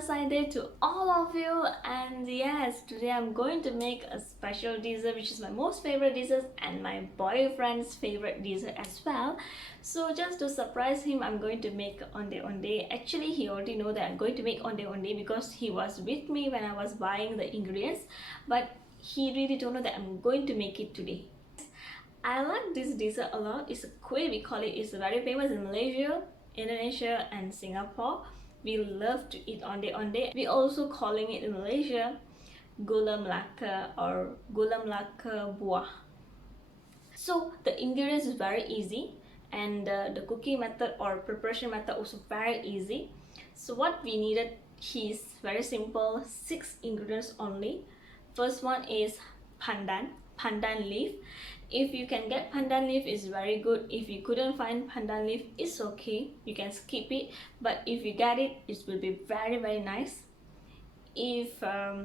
Valentine's Day to all of you. And yes, today I'm going to make a special dessert which is my most favorite dessert and my boyfriend's favorite dessert as well. So just to surprise him, I'm going to make Onde Onde. Actually, he already know that I'm going to make Onde Onde because he was with me when I was buying the ingredients, but he really don't know that I'm going to make it today. I like this dessert a lot. It's a kuih, we call it. It's very famous in Malaysia, Indonesia and Singapore. We love to eat onde onde. We also calling it in Malaysia gula melaka or gula melaka buah. So the ingredients is very easy, and the cooking method or preparation method also very easy. So what we needed is very simple, 6 ingredients only. First one is pandan leaf. If you can get pandan leaf, is very good. If you couldn't find pandan leaf, it's okay, you can skip it, but if you get it, it will be very nice. If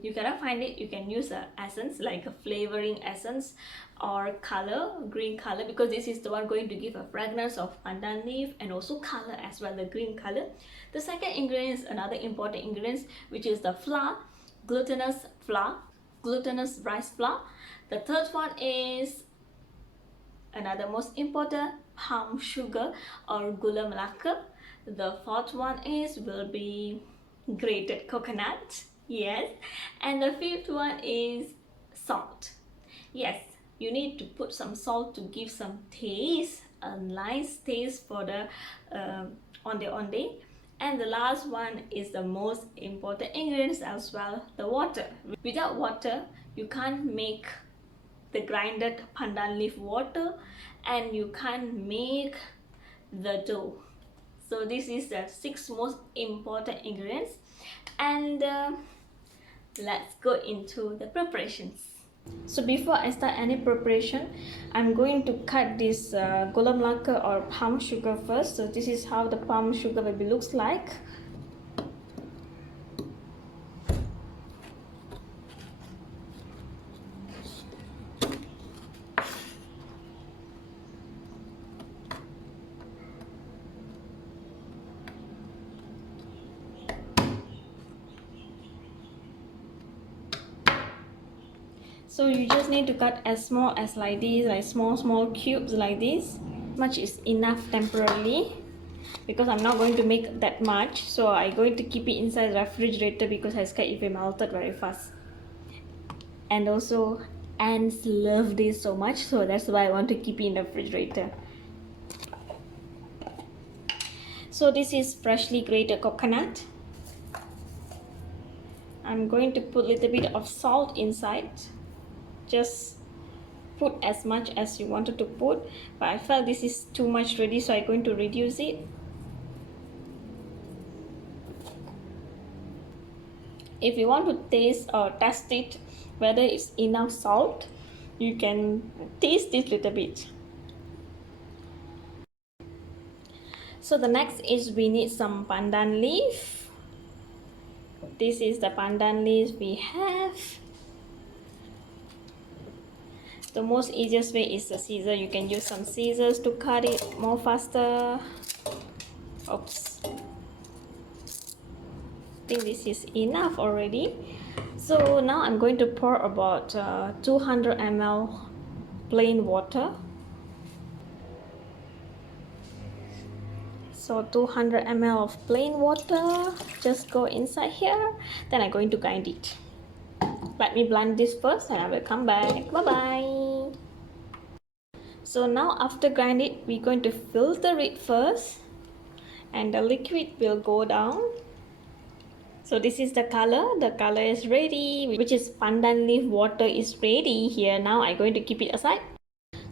you cannot find it, you can use a essence like a flavoring essence or color, green color, because this is the one going to give a fragrance of pandan leaf and also color as well, the green color. The second ingredient is another important ingredient, which is the flour, glutinous rice flour. The third one is another most important, palm sugar or gula melaka. The fourth one will be grated coconut, yes, and the fifth one is salt. Yes, you need to put some salt to give some taste, a nice taste for the onde onde. And the last one is the most important ingredients as well, the water. Without water, you can't make the grinded pandan leaf water, and you can't make the dough. So this is the 6 most important ingredients, and let's go into the preparations. So before I start any preparation, I'm going to cut this gula melaka or palm sugar first. So this is how the palm sugar baby looks like. So you just need to cut as small as like this, like small cubes like this. Much is enough temporarily, because I'm not going to make that much, so I'm going to keep it inside the refrigerator because I scared it will melted very fast. And also ants love this so much, so that's why I want to keep it in the refrigerator. So this is freshly grated coconut. I'm going to put a little bit of salt inside. Just put as much as you wanted to put, but I felt this is too much already, so I'm going to reduce it. If you want to taste or test it whether it's enough salt, you can taste it a little bit. So the next is we need some pandan leaf. This is the pandan leaf we have. The most easiest way is the scissor. You can use some scissors to cut it more faster. Oops. I think this is enough already. So now I'm going to pour about 200 ml plain water. So 200 ml of plain water just go inside here. Then I'm going to grind it. Let me blend this first and I will come back. Bye bye. So now after grind it, we're going to filter it first, and the liquid will go down. So this is the color is ready, which is pandan leaf water is ready here. Now I'm going to keep it aside.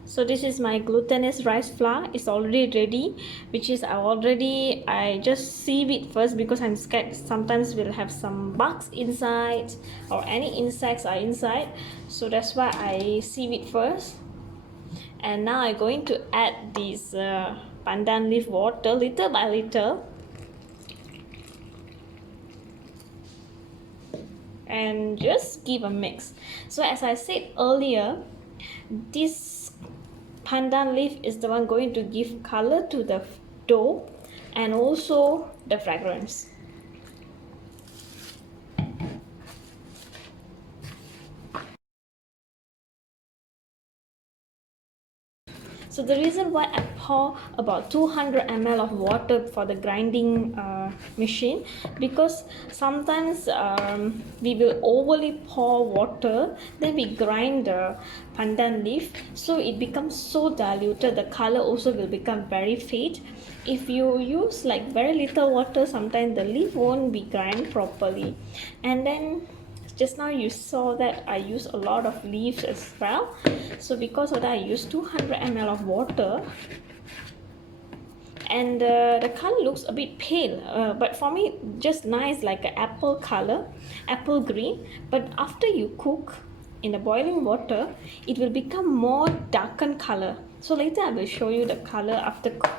So this is my glutinous rice flour. It's already ready, which is I just sieve it first because I'm scared sometimes we'll have some bugs inside or any insects are inside, so that's why I sieve it first. And now I'm going to add this pandan leaf water little by little, and just give a mix. So as I said earlier, this pandan leaf is the one going to give color to the dough and also the fragrance. So the reason why I pour about 200 ml of water for the grinding machine, because sometimes we will overly pour water, then we grind the pandan leaf, so it becomes so diluted, the color also will become very fade. If you use like very little water, sometimes the leaf won't be grind properly. And then just now you saw that I use a lot of leaves as well, so because of that I use 200 ml of water. And the color looks a bit pale, but for me just nice, like an apple color, apple green. But after you cook in the boiling water, it will become more darkened color. So later I will show you the color after cook.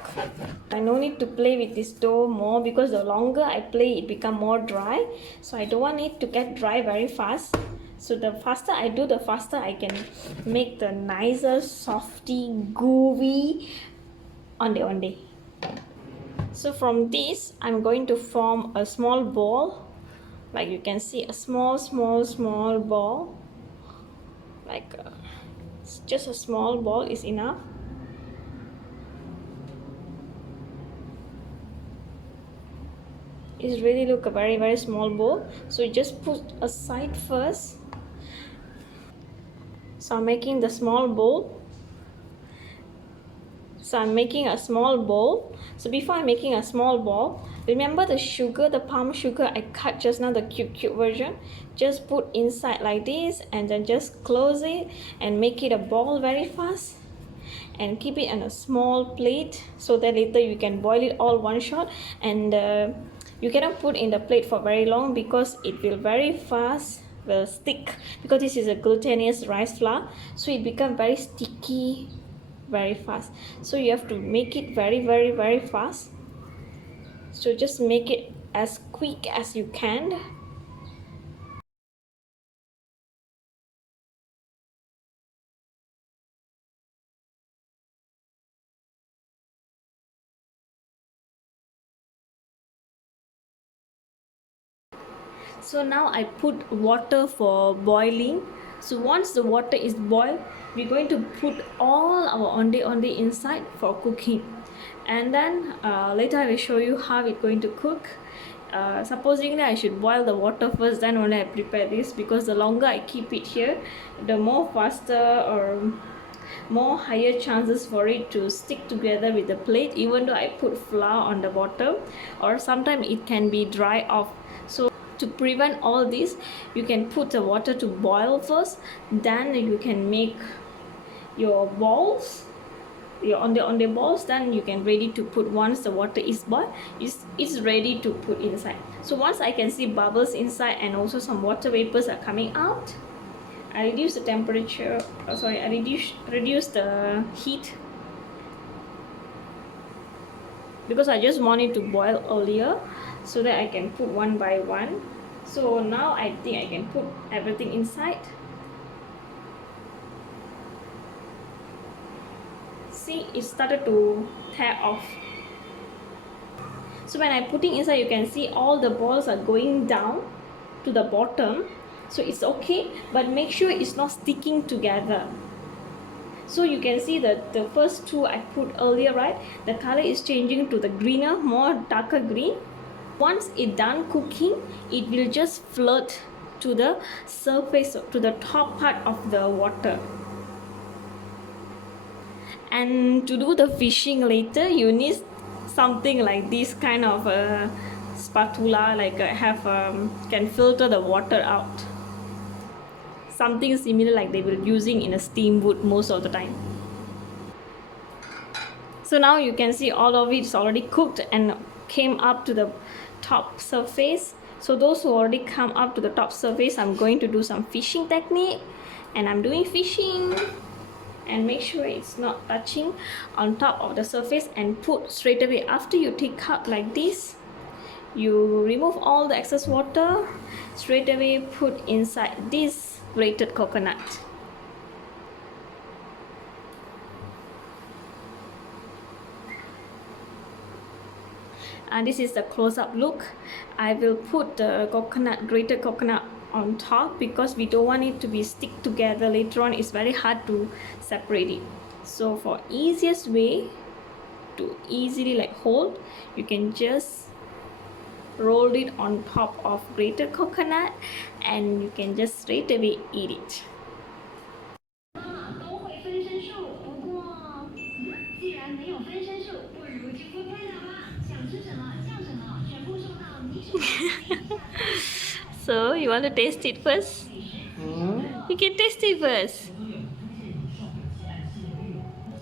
I no need to play with this dough more, because the longer I play it become more dry, so I don't want it to get dry very fast. So the faster I do, the faster I can make the nicer softy gooey onde onde. So from this I'm going to form a small ball, like you can see, a small ball, like just a small ball is enough. It really look a very small ball, so you just put aside first. So I'm making the small bowl. So I'm making a small bowl. So before I'm making a small ball, remember the sugar, the palm sugar I cut just now, the cube version, just put inside like this, and then just close it and make it a ball very fast, and keep it on a small plate, so that later you can boil it all one shot. And you cannot put in the plate for very long, because it will very fast will stick, because this is a glutinous rice flour, so it become very sticky very fast. So you have to make it very fast. So just make it as quick as you can. So now I put water for boiling. So once the water is boiled, we're going to put all our onde onde inside for cooking. And then later I will show you how it's going to cook. Supposingly I should boil the water first, then only I prepare this, because the longer I keep it here, the more faster or more higher chances for it to stick together with the plate, even though I put flour on the bottom, or sometimes it can be dry off. So to prevent all this, you can put the water to boil first, then you can make your balls, your on the balls, then you can ready to put. Once the water is boiled, it's ready to put inside. So once I can see bubbles inside and also some water vapors are coming out, I reduce the temperature, I reduce the heat, because I just want it to boil earlier, so that I can put one by one. So now I think I can put everything inside. See, it started to tear off. So when I'm putting inside, you can see all the balls are going down to the bottom. So it's okay, but make sure it's not sticking together. So you can see that the first two I put earlier, right, the color is changing to the greener, more darker green. Once it done cooking, it will just float to the surface, to the top part of the water. And to do the fishing later, you need something like this kind of a spatula, like can filter the water out. Something similar like they were using in a steamboat most of the time. So now you can see all of it is already cooked and came up to the top surface. So those who already come up to the top surface, I'm going to do some fishing technique, and I'm doing fishing, and make sure it's not touching on top of the surface, and put straight away. After you take out like this, you remove all the excess water, straight away put inside this grated coconut. And this is the close-up look. I will put the grated coconut on top, because we don't want it to be stick together later on. It's very hard to separate it. So for easiest way to easily like hold, you can just roll it on top of grated coconut and you can just straight away eat it. 都会分身术，不过，既然没有分身术，不如就做菜了吧。想吃什么叫什么，全部送到你手上。So you want to taste it first? You can taste it first.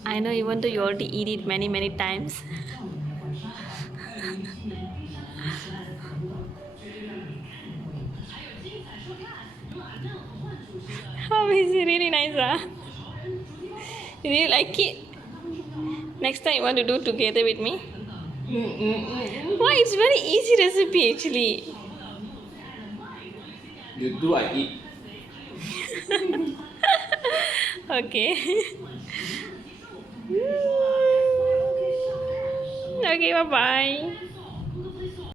I know you want to already eat it many times. How is it really nice, huh? Do you like it? Next time you want to do together with me? Why? It's very easy recipe actually. You do, I eat. Okay. Okay, bye bye.